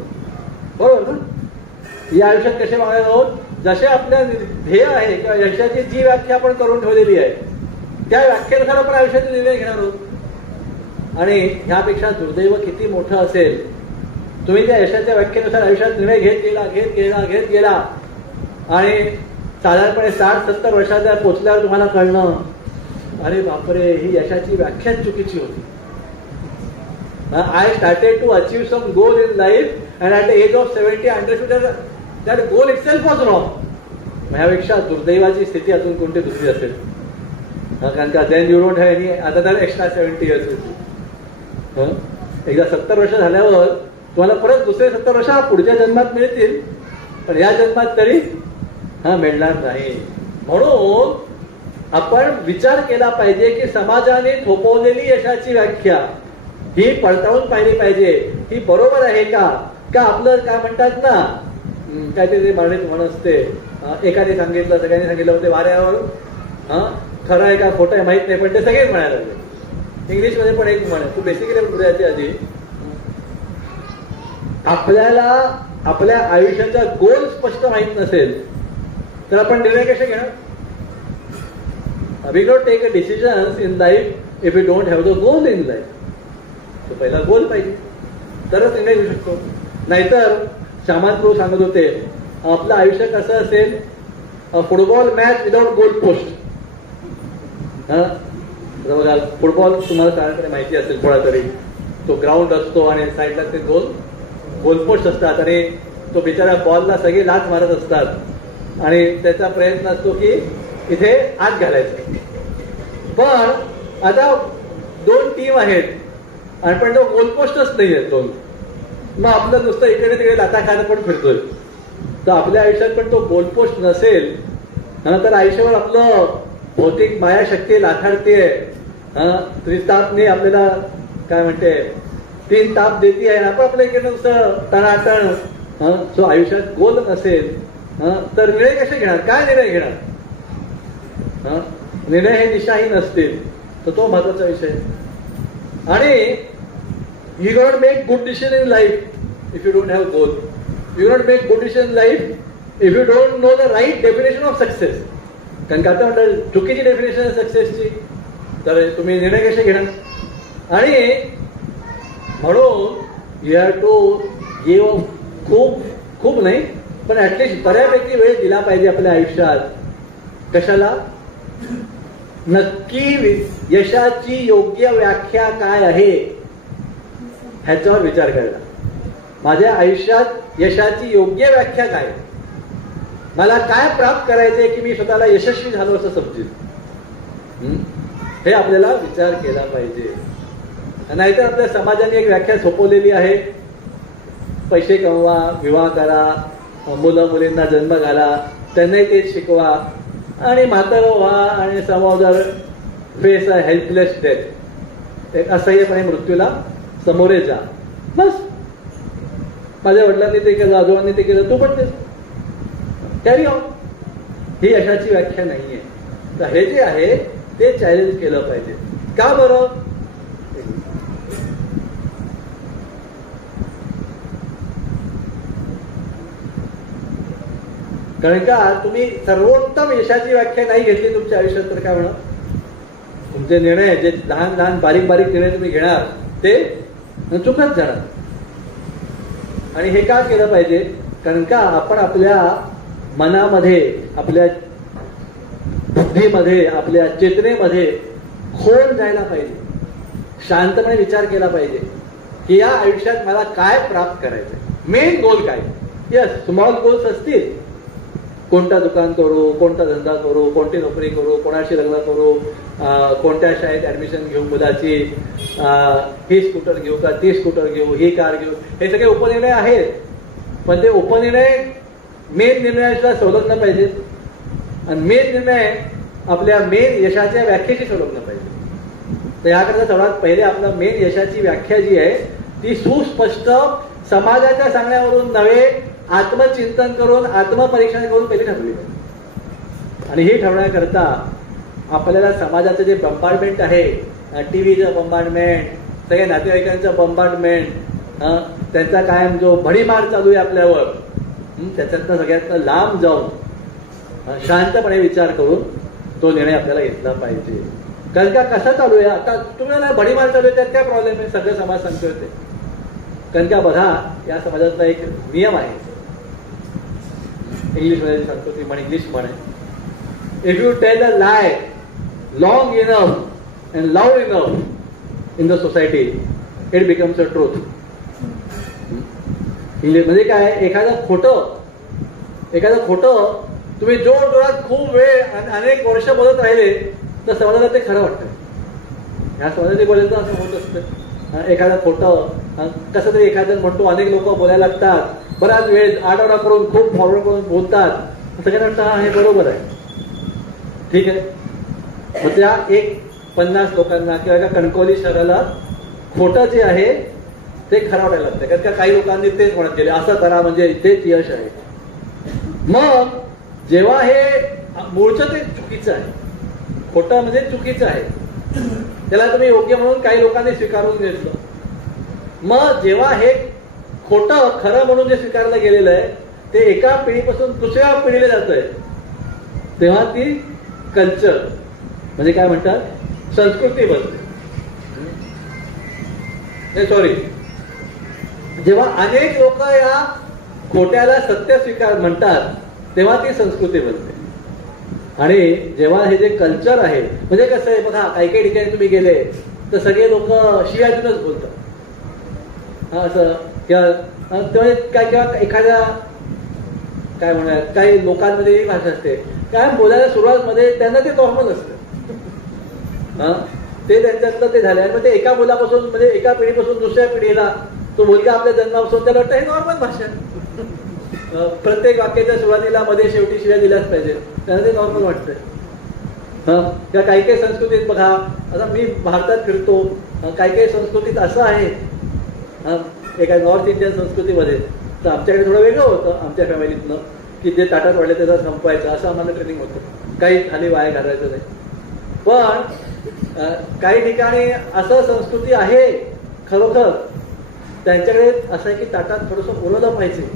बरोबर ना? या आयुष्यात कसे वागणार आहोत, जसे आपल्या ध्येय आहे किंवा यशाची जी व्याख्या आपण करून ठेवलेली आहे, त्या व्याख्येनुसार आपण आयुष्याचे निर्णय घेणार आहोत. आणि ह्यापेक्षा दुर्दैव किती मोठं असेल, तुम्ही त्या यशाच्या व्याख्येनुसार आयुष्यात निर्णय घेत गेला आणि साधारणपणे 60-70 वर्षाच्या पोचल्यावर तुम्हाला कळणं, अरे बापरे, ही यशाची व्याख्याच चुकीची होती. I started to achieve some goal in life and at the age of 70 I understood that goal itself was wrong. ह्यापेक्षा दुर्दैवाची स्थिती अजून कोणती दुसरी असेल. कारण का then you don't have any other extra 70 years with you. एकदा 70 वर्ष झाल्यावर तुम्हाला परत दुसरे 70 वर्ष पुढच्या जन्मात मिळतील, पण या जन्मात तरी मिळणार नाही. म्हणून आपण विचार केला पाहिजे की समाजाने थोपवलेली यशाची व्याख्या ही पडताळून पाहिली पाहिजे. ही बरोबर आहे का आपलं काय म्हणतात ना, काहीतरी मराठीत म्हण असते, एकाने सांगितलं सगळ्यांनी सांगितलं होते वाऱ्यावर, खरं आहे का खोटं आहे माहित नाही, पण ते सगळेच म्हणायला लागले. इंग्लिशमध्ये पण एक म्हण, तू बेसिकली पुढे यायची आधी, आपल्याला आपल्या आयुष्याचा गोल स्पष्ट माहित नसेल तर आपण निर्णय कसे घेणार. We don't take a decisions in life if you don't have the goal in life. तो पहिला गोल पाहिजे, तरच निर्णय घेऊ शकतो. नाहीतर श्यामात प्रभू सांगत होते, आपलं आयुष्य कसं असेल, football match without goal post. बघा, फुटबॉल तुम्हाला सगळ्यांकडे माहिती असेल थोडा तरी, तो ग्राउंड असतो आणि साईडला ते गोलपोस्ट असतात आणि तो बिचारा बॉलला सगळे लाच मारत असतात आणि त्याचा प्रयत्न असतो की इथे आत घालायचं. पण आता 2 टीम आहेत आणि पण तो गोलपोस्टच नाही आहे 2, मग आपलं नुसतं इकडे तिकडे लाथा खायला पण फिरतोय. तर आपल्या आयुष्यात पण तो गोलपोस्ट नसेल तर आयुष्यावर आपलं भौतिक मायाशक्ती लाथाडतीये. त्रितापने आपल्याला काय म्हणते, 3 ताप देते आहे, आपण आपल्या इकडे नुसतं टणाटण. सो आयुष्यात गोल नसेल तर निर्णय कसे घेणार, काय निर्णय घेणार. निर्णय हे दिशाहीन असतील तर तो महत्वाचा विषय. आणि you cannot make good decision in life if you don't have goal. You cannot make good decision in life if you don't know the right definition of success. कारण का आता म्हणतात चुकीची डेफिनेशन आहे सक्सेसची, तर तुम्ही निर्णय कसे घेणार. आणि म्हणून यू हॅव टू गिव्ह खूप नाही पण ऍटलिस्ट बऱ्यापैकी वेळ दिला पाहिजे आपल्या आयुष्यात. कशाला, नक्की यशाची योग्य व्याख्या काय आहे ह्याच्यावर विचार करायला. माझ्या आयुष्यात यशाची योग्य व्याख्या काय, मला काय प्राप्त करायचंय की मी स्वतःला यशस्वी झालो असं समजेल, हे आपल्याला विचार केला पाहिजे. नाहीतर आपल्या समाजाने एक व्याख्या सोपवलेली आहे, पैसे कमवा, विवाह करा, मुलं मुलींना जन्म घाला, त्यांनाही तेच शिकवा आणि म्हातारं व्हा आणि समाजावर फेस अ हेल्पलेस डेथ, एक असह्यपणे मृत्यूला समोरे जा. बस, माझ्या वडिलांनी ते केलं, आजोबांनी ते केलं, तू पण ते कॅरी ऑन. ही यशाची व्याख्या नाहीये. तर हे जे आहे ते चॅलेंज केलं पाहिजे. का बरं, कारण का तुम्ही सर्वोत्तम यशाची व्याख्या नाही घेतली तुमच्या आयुष्यात तर काय होणार. तुमचे निर्णय जे लहान लहान बारीक बारीक निर्णय तुम्ही घेणार ते चुकत जाणार. आणि हे का केलं पाहिजे, कारण का आपण आपल्या मनामध्ये, आपल्या बुद्धीमध्ये, आपल्या चेतनेमध्ये खोल जायला पाहिजे. शांतपणे विचार केला पाहिजे की या आयुष्यात मला काय प्राप्त करायचंय, मेन गोल काय. यस, स्मॉल गोल्स असतील कोणता दुकान करू, कोणता धंदा करू, कोणती नोकरी करू, कोणाशी लग्न करू, कोणत्या शाळेत ऍडमिशन घेऊ मुलाची, ही स्कूटर घेऊ का ती स्कूटर घेऊ, ही कार घेऊ, हे सगळे उपनिर्णय आहेत. पण ते उपनिर्णय मेन निर्णयाला संलग्न पाहिजेत आणि मेन निर्णय आपल्या मेन यशाच्या व्याख्येशी संलग्न पाहिजे. तर याकरता सर्वात पहिले आपलं मेन यशाची व्याख्या जी आहे ती सुस्पष्ट समाजाच्या सांगण्यावरून नव्हे, आत्मचिंतन करून आत्मपरीक्षण करून पहिली ठरवली पाहिजे. आणि हे ठरवण्याकरता आपल्याला समाजाचं जे बंबार्डमेंट आहे, टीव्हीचं बंबार्डमेंट, सगळ्या नातेवाईकांचं बंबार्डमेंट, त्यांचा कायम जो भडीमार चालू आहे आपल्यावर, त्याच्यातनं सगळ्यातनं लांब जाऊन शांतपणे विचार करून तो निर्णय आपल्याला घेतला पाहिजे. कारण का कसं चालू आहे आता तुम्हाला भडीमार चालू आहे, त्यात काय प्रॉब्लेम आहे, सगळं समाज सांगतोय ते. कारण का बघा, या समाजातला एक नियम आहे, इंग्लिशमध्ये सांगतो ती म्हण, इंग्लिश म्हण आहे, if you tell a lie long enough and loud enough in the society it becomes a truth. English म्हणजे काय, एखादं खोटं तुम्ही जोर जोरात खूप वेळ आणि अनेक वर्ष बोलत राहिले तर समाजाला ते खरं वाटतं. ह्या समाजाचे बोलायचं असं होत असतं. एखादं खोटं कसं तरी एखादं म्हणतो, अनेक लोक बोलायला लागतात, बराच वेळ आठवडा करून खूप फॉरवर्ड करून बोलतात, सगळ्यांना वाटतं हा हे बरोबर आहे, ठीक आहे. मग त्या 50 लोकांना किंवा एका कणकवली शहराला खोटं जे आहे ते खरं वाटायला लागतं. कारण का काही लोकांनी तेच म्हणत गेले, असं करा म्हणजे तेच यश आहे. मग जेव्हा हे मूळचं ते चुकीचं आहे, खोटं म्हणजे चुकीचं आहे, त्याला तुम्ही योग्य म्हणून काही लोकांनी स्वीकारून घेतलं. मग जेव्हा हे खोटं खरं म्हणून जे स्वीकारलं गेलेलं आहे ते एका पिढीपासून दुसऱ्या पिढीला जात आहे, तेव्हा ती कल्चर म्हणजे काय म्हणतात, संस्कृती बनते. सॉरी, जेव्हा अनेक लोक या खोट्याला सत्य स्वीकार म्हणतात तेव्हा ती संस्कृती बनते. आणि जेव्हा हे जे कल्चर आहे, म्हणजे कसं आहे बघा, काही काही ठिकाणी तुम्ही गेले तर सगळे लोक शिव्यातूनच बोलतात, असं किंवा किंवा एखाद्या काय म्हणूया, काही लोकांमध्ये ही भाषा असते, काय बोलायला सुरुवात मध्ये त्यांना ते नॉर्मल असतं, ते त्यांच्यातलं ते झालं. मग ते एका मुलापासून म्हणजे एका पिढीपासून दुसऱ्या पिढीला तो मुलगा आपल्या जन्मापासून त्याला वाटतं हे नॉर्मल भाषा, प्रत्येक वाक्याच्या सुरुवातीला मध्ये शेवटी शिव्या दिल्याच पाहिजे, त्यांना ते नॉर्मल वाटतंय. किंवा काही काही संस्कृतीत बघा, आता मी भारतात फिरतो, काही काही संस्कृतीत असं आहे, एका नॉर्थ इंडियन संस्कृतीमध्ये तर आमच्याकडे थोडं वेगळं होतं आमच्या फॅमिलीतनं, की जे ताटात वाढले त्याचा संपवायचं असं आम्हाला ट्रेनिंग होतं, काही खाली वाया घालायचं नाही. पण काही ठिकाणी असं संस्कृती आहे खरोखर, त्यांच्याकडे असं आहे की ताटात थोडंसं उरवलं पाहिजे,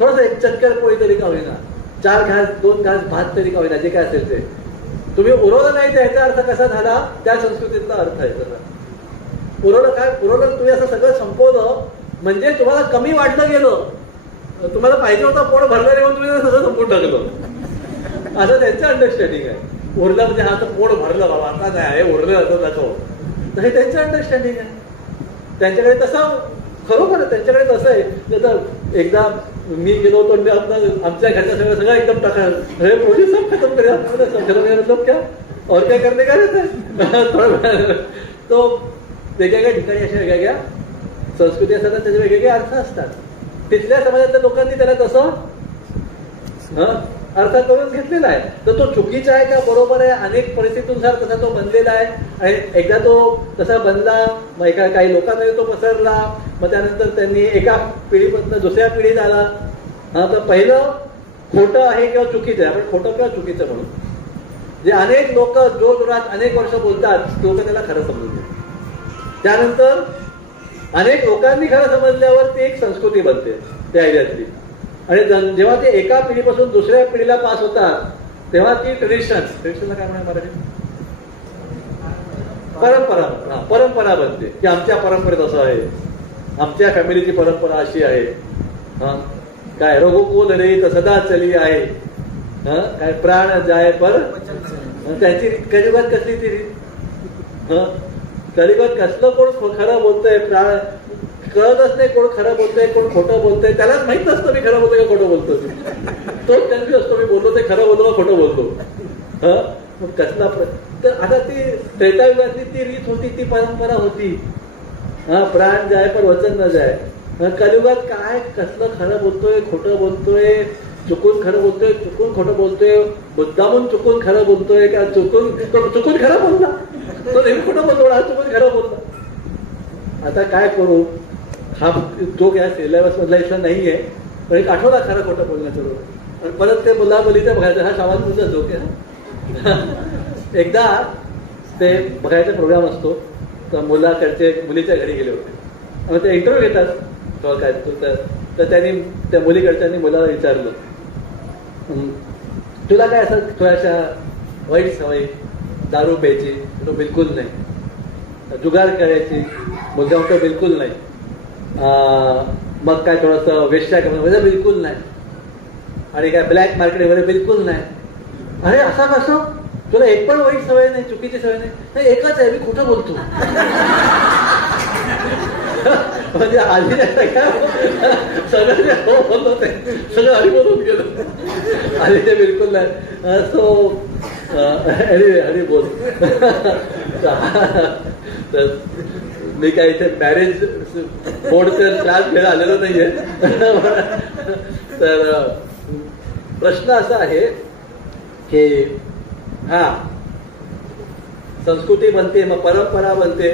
थोडंसं एक चक्कर पोळी तरी का होईना, 4 घास 2 घास भात तरी का होईना, जे काय असेल ते तुम्ही उरवलं नाही, त्याचा अर्थ कसा झाला, त्या संस्कृतीतला अर्थ आहे तसा. पुरवलं तुम्ही असं सगळं संपवलं म्हणजे तुम्हाला कमी वाटलं गेलं, तुम्हाला पाहिजे होता पोट भरलं नाही म्हणून तुम्ही सगळं संपवून टाकलं, असं त्यांचं अंडरस्टँडिंग आहे. उरलं म्हणजे हा तर पोट भरलं बाबा, आता काय आहे उरलं असं दाखव, तर हे त्यांचं अंडरस्टँडिंग आहे. त्यांच्याकडे तसं खरोखर त्यांच्याकडे तसं आहे. जसं एकदा मी गेलो होतो, आमच्या घरच्या सगळं एकदम टाका प्रोजेक्ट सब खतम करेल, मतलब क्या और काय करणे का रहता तो. वेगवेगळ्या ठिकाणी अशा वेगवेगळ्या संस्कृती असतात, त्याचे वेगवेगळे अर्थ असतात. तिथल्या समाजातल्या लोकांनी त्याला तसं अर्थ करून घेतलेला आहे. तर तो चुकीचा आहे का बरोबर आहे, अनेक परिस्थितीनुसार तसा तो बनलेला आहे. आणि एकदा तो तसा बनला, मग एका काही लोकांमध्ये तो पसरला, मग त्यानंतर त्यांनी एका पिढीपासून दुसऱ्या पिढीत आला. तर पहिलं खोटं आहे किंवा चुकीचं आहे, आपण खोटं किंवा चुकीचं म्हणून, जे अनेक लोक जोरात अनेक वर्ष बोलतात लोक त्याला खरं समजून घेतात. त्यानंतर अनेक लोकांनी खरं समजल्यावर ती एक संस्कृती बनते त्या एरियातली. आणि जेव्हा ते एका पिढीपासून दुसऱ्या पिढीला पास होतात तेव्हा ती ट्रेडिशनला काय म्हणा मराठी, परंपरा बनते, की आमच्या परंपरेत असं आहे, आमच्या फॅमिलीची परंपरा अशी आहे. काय रघुकुल रीत सदा चली आहे, काय प्राण जाय पर, त्यांची कलियुगात कसली ती रीत, कलियुगात कसलं कोण खरं बोलतोय, प्राण कळतच नाही कोण खरं बोलतोय कोण खोटं बोलतोय. त्यालाच माहित नसतं मी खरं बोलतोय का खोटं बोलतोय. तोच कन्फ्युज असतो मी बोललो ते खरं बोलतो का खोटं बोलतो. मग कसला तर आता ती त्रेतायुगातली ती रीत होती, ती परंपरा होती. प्राण जाय पण वचन न जाय. कलियुगात काय कसलं खरं बोलतोय खोटं बोलतोय, चुकून खरं बोलतोय चुकून खोटं बोलतोय, मुद्दामून चुकून खरं बोलतोय का चुकून खरं बोलला, तो नेहमी खोटं बोलतो हा चुकून खरं बोलला. आता काय करू, हा जोक या सिलेबस मधला इथला नाहीये, पण एक आठवला खरं खोटं बोलण्याचं रोग. आणि परत ते मुलाबलीचं बघायचं, हा शाळांचा जोक आहे. एकदा ते बघायचा प्रोग्राम असतो, तर मुलाकडचे मुलीच्या घरी गेले होते आणि ते इंटरव्ह्यू घेतात काय तर त्यांनी त्या मुलीकडच्यांनी मुलाला विचारलं, तुला काय असं थोड्याशा वाईट सवयी, दारू प्यायची तो बिलकुल नाही, जुगार करायची मुलगा म्हणतो बिलकुल नाही, मग काय थोडंसं वेश्या करणं म्हणजे बिलकुल नाही, आणि काय ब्लॅक मार्केट वगैरे बिलकुल नाही. अरे असा कसं, तुला एक पण वाईट सवय नाही, चुकीची सवय नाही. एकच आहे, मी खोटं बोलतो. म्हणजे आधी सगळं बोललो ते सगळं हरी बोलून गेलं. आधी ते बिलकुल नाही. सो हरी बोल. तर मी काय इथे मॅरेज बोर्डचे क्लास घ्यायला आलेलो नाहीये. तर प्रश्न असा आहे की संस्कृती बनते, मग परंपरा बनते,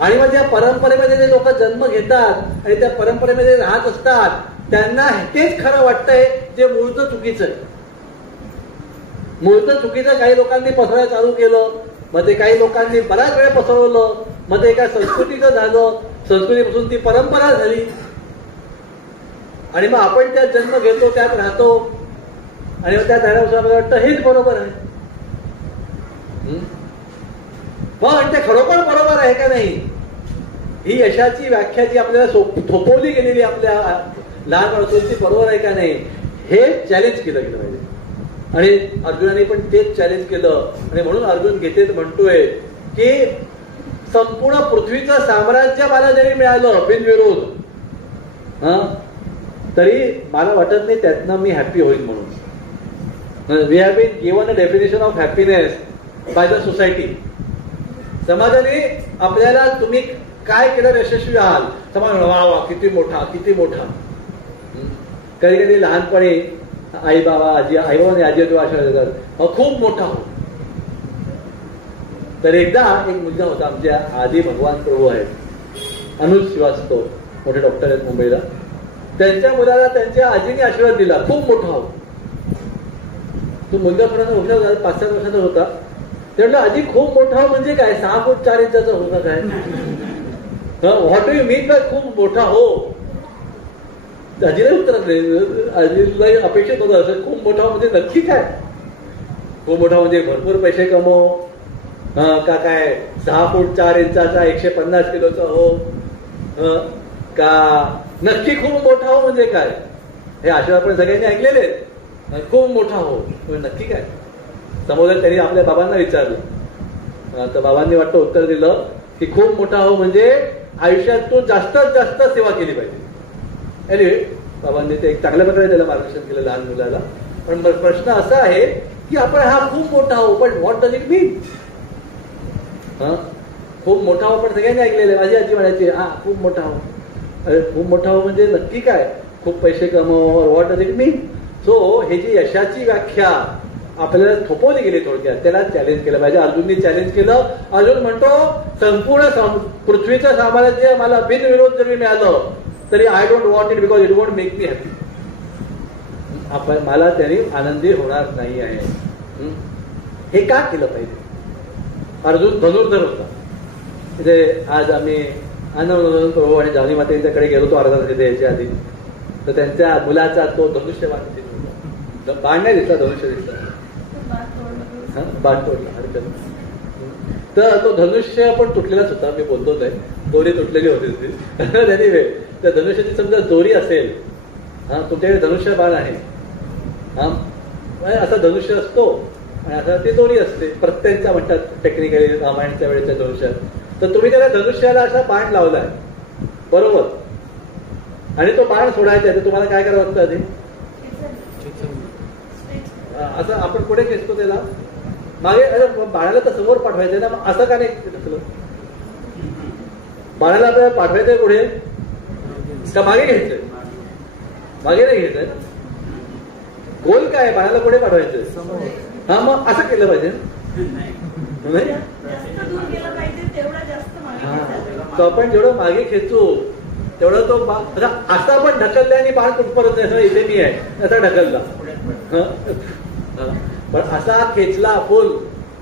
आणि मग त्या परंपरेमध्ये जे लोक जन्म घेतात आणि त्या परंपरेमध्ये राहत असतात त्यांना तेच खरं वाटतंय जे मूळचं चुकीचं आहे. मूळचं चुकीचं काही लोकांनी पसरायला चालू केलं, मग ते काही लोकांनी बऱ्याच वेळा पसरवलं, मग ते एका संस्कृतीचं झालं, संस्कृतीपासून ती परंपरा झाली, आणि मग आपण त्यात जन्म घेतो, त्यात राहतो, आणि मग त्या झाल्यापासून आपल्याला वाटतं हेच बरोबर आहे. पण ते खरोखर बरोबर आहे का नाही, ही यशाची व्याख्या जी आपल्याला थोपवली गेलेली आपल्या लहानपणापासून ती बरोबर आहे का नाही, हे चॅलेंज केलं गेलं पाहिजे. आणि अर्जुनाने पण तेच चॅलेंज केलं, आणि म्हणून अर्जुन गीतेत म्हणतोय की संपूर्ण पृथ्वीचं साम्राज्य मला जरी मिळालं बिनविरोध, तरी मला वाटत नाही त्यातनं मी हॅपी होईल म्हणून. We have been given a definition of happiness by the society. समाजाने आपल्याला तुम्ही काय केलं यशस्वी आहात, समाज वा वा किती मोठा किती मोठा. कधी कधी लहानपणी आई बाबा आजी आणि आजी आशीर्वाद देतात, खूप मोठा हो. तर एकदा एक मुलगा होता, आमच्या आधी भगवान प्रभू आहेत, अनुज श्रीवास्तव, मोठे डॉक्टर आहेत मुंबईला. त्यांच्या मुलाला त्यांच्या आजीने आशीर्वाद दिला, खूप मोठा हो. तो मुलगा थोडासा मोठा होता, 5-7 वर्षाचा होता. ते म्हटलं आजी खूप मोठा म्हणजे काय, 6 फूट 4 इंचाचा होता काय, what do you mean by खूप मोठा हो. आजीला उत्तर आजीला अपेक्षित होतं असं, खूप मोठा म्हणजे नक्की काय, खूप मोठा म्हणजे भरपूर पैसे कमव का काय, 6 फूट 4 इंचाचा 150 किलोचा हो, का नक्की खूप मोठा हो म्हणजे काय. हे आशीर्वाद आपण सगळ्यांनी ऐकलेले आहेत, खूप मोठा हो नक्की काय. समोर त्यांनी आपल्या बाबांना विचारलं, तर बाबांनी वाटतं उत्तर दिलं की खूप मोठा हो म्हणजे आयुष्यात तो जास्तीत जास्त सेवा केली पाहिजे. एनिवे बाबांनी ते एक चांगल्या प्रकारे त्याला मार्गदर्शन केलं लहान मुलाला. पण प्रश्न असा आहे की आपण हा खूप मोठा हो, पण व्हॉट डज इट मीन. खूप मोठा हो पण सगळ्यांनी ऐकलेलं. माझी आजी म्हणायची खूप मोठा हो. अरे खूप मोठा हो म्हणजे नक्की काय, खूप पैसे कमव, what does it mean. So हे जी यशाची व्याख्या आपल्याला थोपवली गेली थोडक्यात, त्याला चॅलेंज केलं पाहिजे. अर्जुननी चॅलेंज केलं. अर्जुन म्हणतो संपूर्ण पृथ्वीचं साम्राज्य मला बिनविरोध जरी मिळालं तरी I don't want it because it won't make me happy. मला त्याने आनंदी होणार नाही आहे. हे का केलं पाहिजे. अर्जुन धनुर्धर होता. म्हणजे आज आम्ही आनंद प्रभू आणि जावनी मातेच्याकडे गेलो होतो अर्धा तास यायच्या आधी. तर त्यांच्या मुलाचा तो धनुष्यबाण दिसला, बाण नाही दिसला, धनुष्य दिसला, बाण तोडला हरकत. तर तो धनुष्य पण तुटलेलाच होता, मी बोलतो नाही, दोरी तुटलेली होती. एनिवे त्या धनुष्याची समजा दोरी असेल, तुमच्याकडे धनुष्य बाण आहे, असा धनुष्य असतो आणि आता ती दोरी असते प्रत्येकचा म्हणतात टेक्निकली रामायणच्या वेळेच्या धनुष्यात. तर तुम्ही त्याला धनुष्याला असा बाण लावलाय, बरोबर, आणि तो बाण सोडायचा आहे तर तुम्हाला काय करावं लागतं आधी? असं आपण पुढे खेचतो त्याला मागे. अरे बाणाला तर समोर पाठवायचंय ना, मग असं का नाही घेतलं? बाणाला आपल्याला पाठवायचंय पुढे का मागे घ्यायचंय? मागे नाही घ्यायचंय ना. गोल काय, बाणाला पुढे पाठवायचंय. हा, मग असं केलं पाहिजे नाही. तो आपण जेवढं मागे खेचू तेवढं तो असा पण ढकलला आणि बाण कुठपर्यंत नाही, इथे मी आहे असा ढकलला. पण असा खेचला फुल,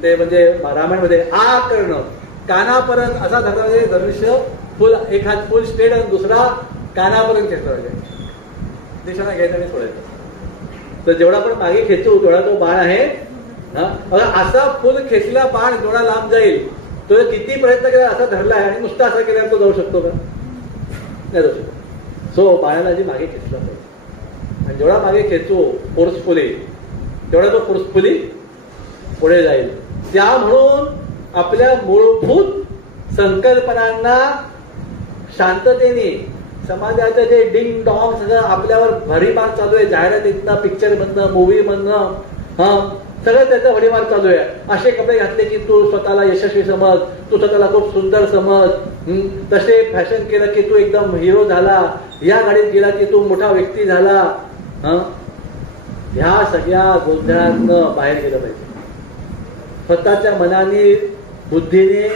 ते म्हणजे रामायणमध्ये आ करणं कानापर्यंत असा ढकलले धनुष्य फुल, एक हात फुल स्ट्रेट आणि दुसरा कानापर्यंत खेचला पाहिजे, दिशेला घ्यायचा आणि सोडायचं. तर जेवढा आपण मागे खेचू तेवढा तो बाण आहे. असा फुल खेचला बाण जेवढा लांब जाईल, तो किती प्रयत्न केला असा धरलाय आणि नुसता असा केल्यावर तो जाऊ शकतो का? नाही जाऊ शकतो. सो बाणाला जी मागे खेचला पाहिजे, आणि जेवढा मागे खेचू फोर्सफुली तेवढा तो फोर्सफुली पुढे जाईल. त्या म्हणून आपल्या मूलभूत संकल्पनांना शांततेने, समाजाचं जे डिंग डॉंग सगळं आपल्यावर भडीमार चालू आहे, जाहिरातीतनं, पिक्चर मधनं, मूवी मधनं, सगळं त्याचा भडीमार चालू आहे. असे कपडे घातले की तू स्वतःला यशस्वी समज, तू स्वतःला खूप सुंदर समज, तसे फॅशन केलं की तू एकदम हिरो झाला, या गाडीत गेला की तू मोठा व्यक्ती झाला. ह्या सगळ्या गोंधळातनं बाहेर गेलं पाहिजे. स्वतःच्या मनाने, बुद्धीने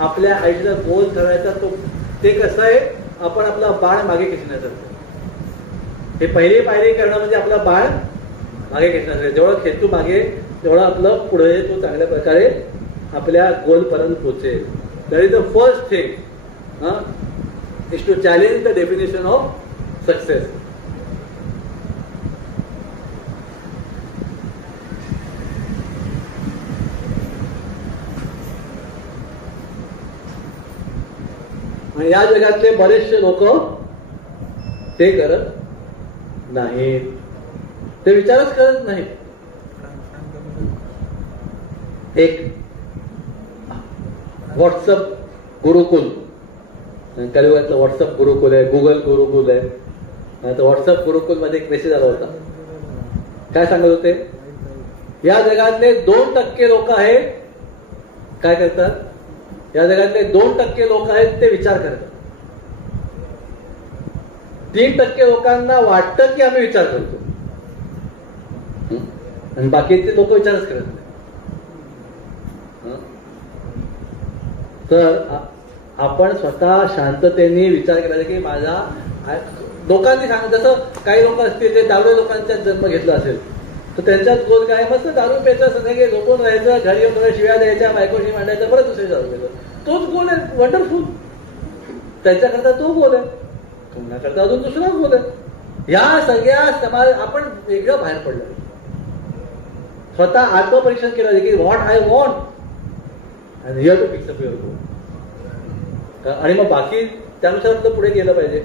आपल्या आयुष्याचा गोल ठरवायचा. तो ते कसं आहे, आपण आपला बाण मागे खेचण्यासारखं. हे पहिली पायरी करणं म्हणजे आपला बाण मागे खेचण्यासारखं. जेवढं खेचू मागे तेवढं आपलं पुढे तो चांगल्या प्रकारे आपल्या गोलपर्यंत पोहोचेल. That is the first thing is to challenge the definition of success. या जगातले बरेचसे लोक ते करत नाहीत, ते विचारच करत नाहीत. एक व्हॉट्सअप गुरुकुल, कलियुगातलं व्हॉट्सअप गुरुकुल आहे, गुगल गुरुकुल आहे. तर व्हॉट्सअप गुरुकुल मध्ये एक मेसेज आला होता. काय सांगत होते? या जगातले 2% लोक आहेत काय करतात, या जगातले 2% लोक आहेत ते विचार करतात. 3% लोकांना वाटतं की आम्ही विचार करतो, आणि बाकीचे लोक विचारच करत नाही. तर आपण स्वतः शांततेने विचार करायचा की माझा, लोकांनी सांग, जसं काही लोक असतील जे दारू लोकांच्यात जन्म घेतला असेल तर त्यांच्यात गोल काय, मस्त दारू प्यायचं, संध्याकाळी झोपून राहायचं, घरी येऊन थोड्या शिव्या द्यायच्या, बायकोशी मांडायचं, परत दुसरे दारू प्यायचं. तोच गोल आहे, वंडरफुल. त्यांच्याकरता तो गोल आहे, कोणाकरता अजून दुसरा गोल आहे. या सगळ्या समाज आपण वेगळं बाहेर पडलं. स्वतः आत्मपरीक्षण केलं की what I want and here to fix up your goal, आणि मग बाकी त्यानुसार आपलं पुढे गेलं पाहिजे.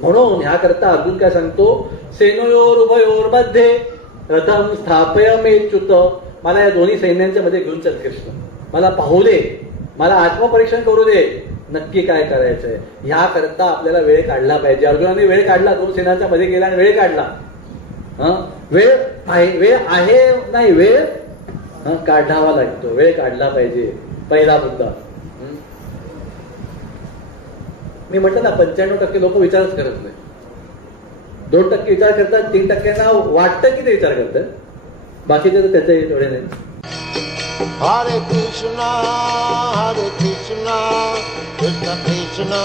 म्हणून ह्याकरता अर्जुन काय सांगतो, सेनोयोर उभयोर मध्ये रथम स्थापयमेच्युत. मला या दोन्ही सैन्यांच्या मध्ये घेऊन चल कृष्ण, मला पाहू दे, मला आत्मपरीक्षण करू दे, नक्की काय करायचंय. ह्याकरता आपल्याला वेळ काढला पाहिजे. अर्जुनाने वेळ काढला, 2 सेनांच्या मध्ये गेला आणि वेळ काढला. वेळ आहे नाही, वेळ काढावा लागतो, वेळ काढला पाहिजे. पहिला मुद्दा मी म्हटलं ना, 95% लोक विचारच करत नाही. 2% विचार करतात, 3%ना वाटतं की ते विचार करतात, बाकीचे तर त्याचे एवढे नाही. Hare Krishna, Krishna Krishna